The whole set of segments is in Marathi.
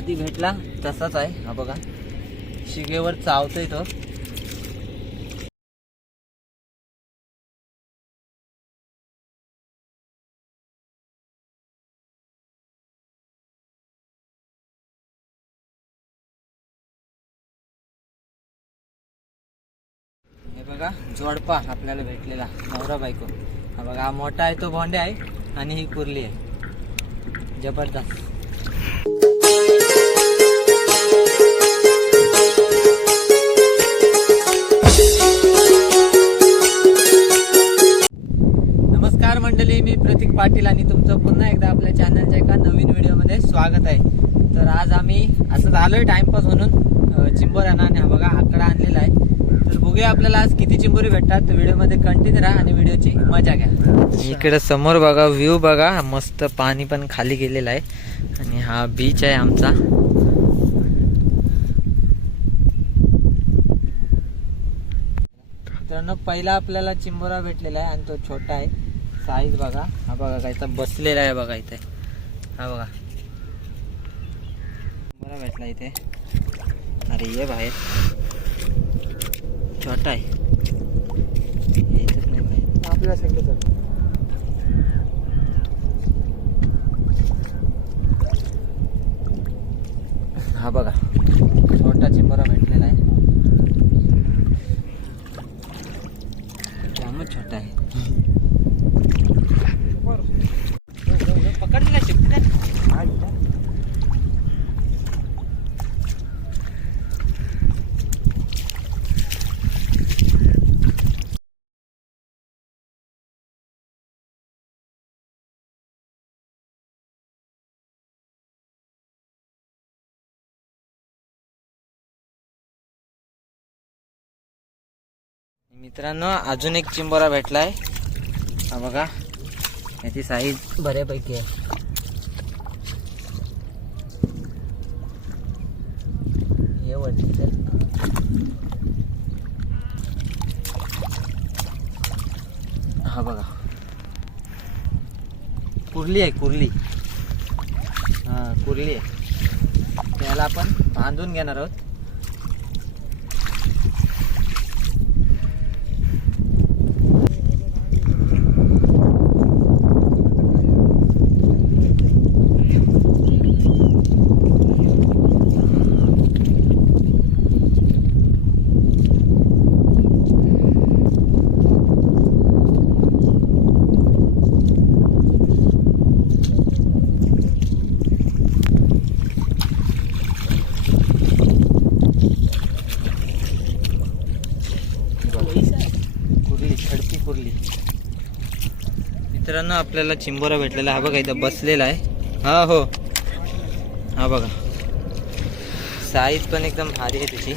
आधी भेटला तसाच आहे. हा बघा. शिगेवर चावतोय तो. हे बघा जोडपा आपल्याला भेटलेला नवरा बायको. हा बघा हा मोठा आहे तो भोंडे आहे आणि ही कुर्ली आहे. जबरदस्त. पाटील आणि तुमचं पुन्हा एकदा आपल्या चॅनलच्या एका नवीन व्हिडिओमध्ये स्वागत आहे. तर आज आम्ही असं आलोय टाइमपास म्हणून चिंबोऱ्यानं आणि हा बघा आकडा आणलेला आहे. तर बघूया आपल्याला आज किती चिंबोरी भेटतात. व्हिडिओमध्ये कंटिन्यू राहा आणि व्हिडिओची मजा घ्या. इकडे समोर बघा व्ह्यू बघा मस्त पाणी पण खाली गेलेलं आहे. आणि हा बीच आहे आमचा. मित्रांनो पहिला आपल्याला चिंबोरा भेटलेला आहे आणि तो छोटा आहे. साईज बघा. हा बघा कायचा बसलेला आहे बघा इथे. हा बघा. चिंबोरा भेटला इथे. अरे ये बाहेर. छोटा आहे. यायचंच नाही बाहेर. सांगितलं तर हा बघा. छोटा चिंबोरा भेटलेला आहे जामच छोटा आहे पकडलेला शिकते मित्रांनो अजून एक चिंबोरा भेटलाय. हा बघा याची साईज बऱ्यापैकी आहे. हा बघा. कुर्ली आहे कुर्ली. हा कुर्ली आहे. त्याला आपण बांधून घेणार आहोत कुर्ली खडकी कुरली मित्रांनो आपल्याला चिंबोरा भेटलेला. हा बघा इथं बसलेला आहे. हा हो. हा बघा. साईज पण एकदम भारी आहे त्याची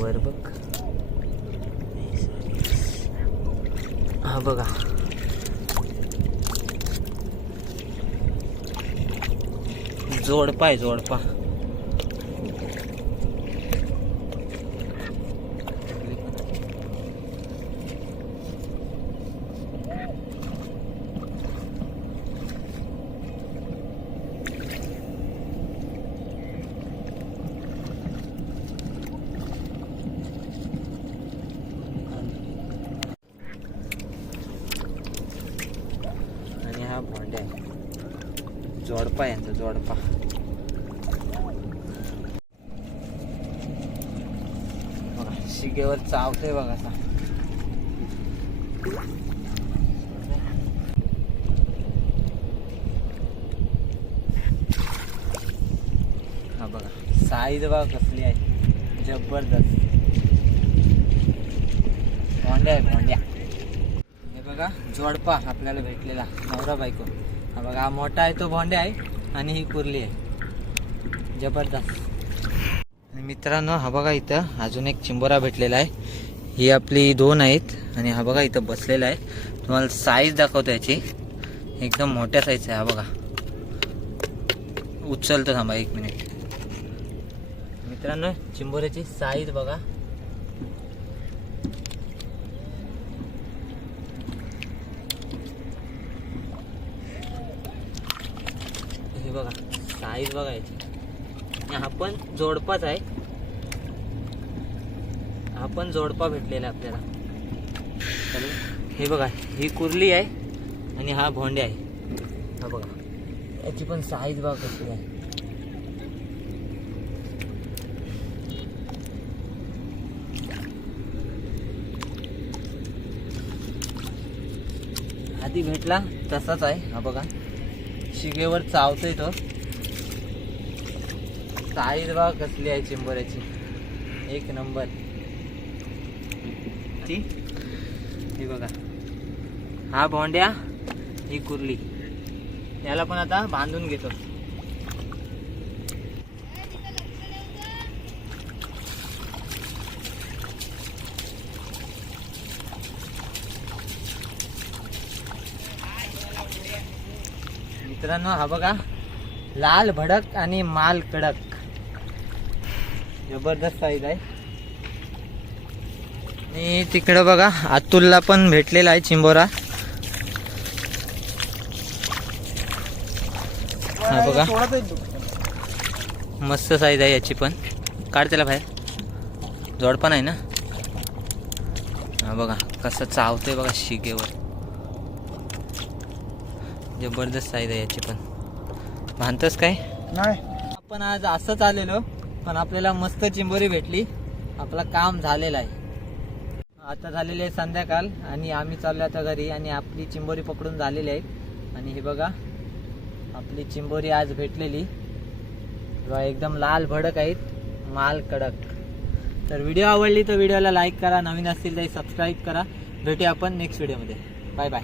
वर बघ. हा बघा. जोडपा आहे जोडपा. जोडपा आहे यांचा जोडपा बघा शिगेवर चावतोय बघा असा. हा बघा साईज बघा कसली आहे. जबरदस्त. भोंड्या आहे भोंड्या हे बघा जोडपा आपल्याला भेटलेला नवरा बायको. हा बघा हा मोठा आहे तो भोंड्या आहे आणि ही कुर्ली आहे. जबरदस्त. मित्रांनो हा बघा इथं अजून एक चिंबोरा भेटलेला आहे. ही आपली दोन आहेत आणि हा बघा इथं बसलेला आहे. तुम्हाला साईज दाखवतो याची. एकदम मोठ्या साईज आहे हा बघा. उचलतो थांबा एक मिनिट मित्रांनो चिंबोऱ्याची साईज बघा. हे बघा साईज बघा याची. हा पण जोडपास आहे. हा पण जोडपा भेटलेला आपल्याला. हे बघा ही कुर्ली आहे आणि हा भोंडे आहे. हा बघा. याची पण साईज बघा कशी आहे. आधी भेटला तसाच आहे. हा बघा. शिगेवर चावतोय तो. साईज बघा कसली आहे चिंबोऱ्याची. एक नंबर वरती हे बघा. हा भोंड्या ही कुर्ली. याला पण आता बांधून घेतो. मित्रांनो हा बघा. लाल भडक आणि माल कडक. जबरदस्त साईज आहे. आणि तिकडं बघा अतुलला पण भेटलेला आहे चिंबोरा. हा बघा. मस्त साईज आहे याची पण. काढ त्याला बाहेर. जोडपण आहे ना? हा बघा कसं चावतंय बघा शिगेवर. जबरदस्त साईज आहे याची पण. भानतस काय? नाही. आपण आज असंच आलेलो पण आपल्याला मस्त चिंबोरी भेटली. आपलं काम झालेलं आहे. आता झालेली आहे संध्याकाळ आणि आम्ही चाललो आता घरी आणि आपली चिंबोरी पकडून झालेली आहे. आणि हे बघा आपली चिंबोरी आज भेटलेली. एकदम लाल भडक आहेत माल कडक. तर व्हिडिओ आवडली तर व्हिडिओला लाईक करा नवीन असतील तर सबस्क्राईब करा. भेटूया आपण नेक्स्ट व्हिडिओमध्ये. Bye bye.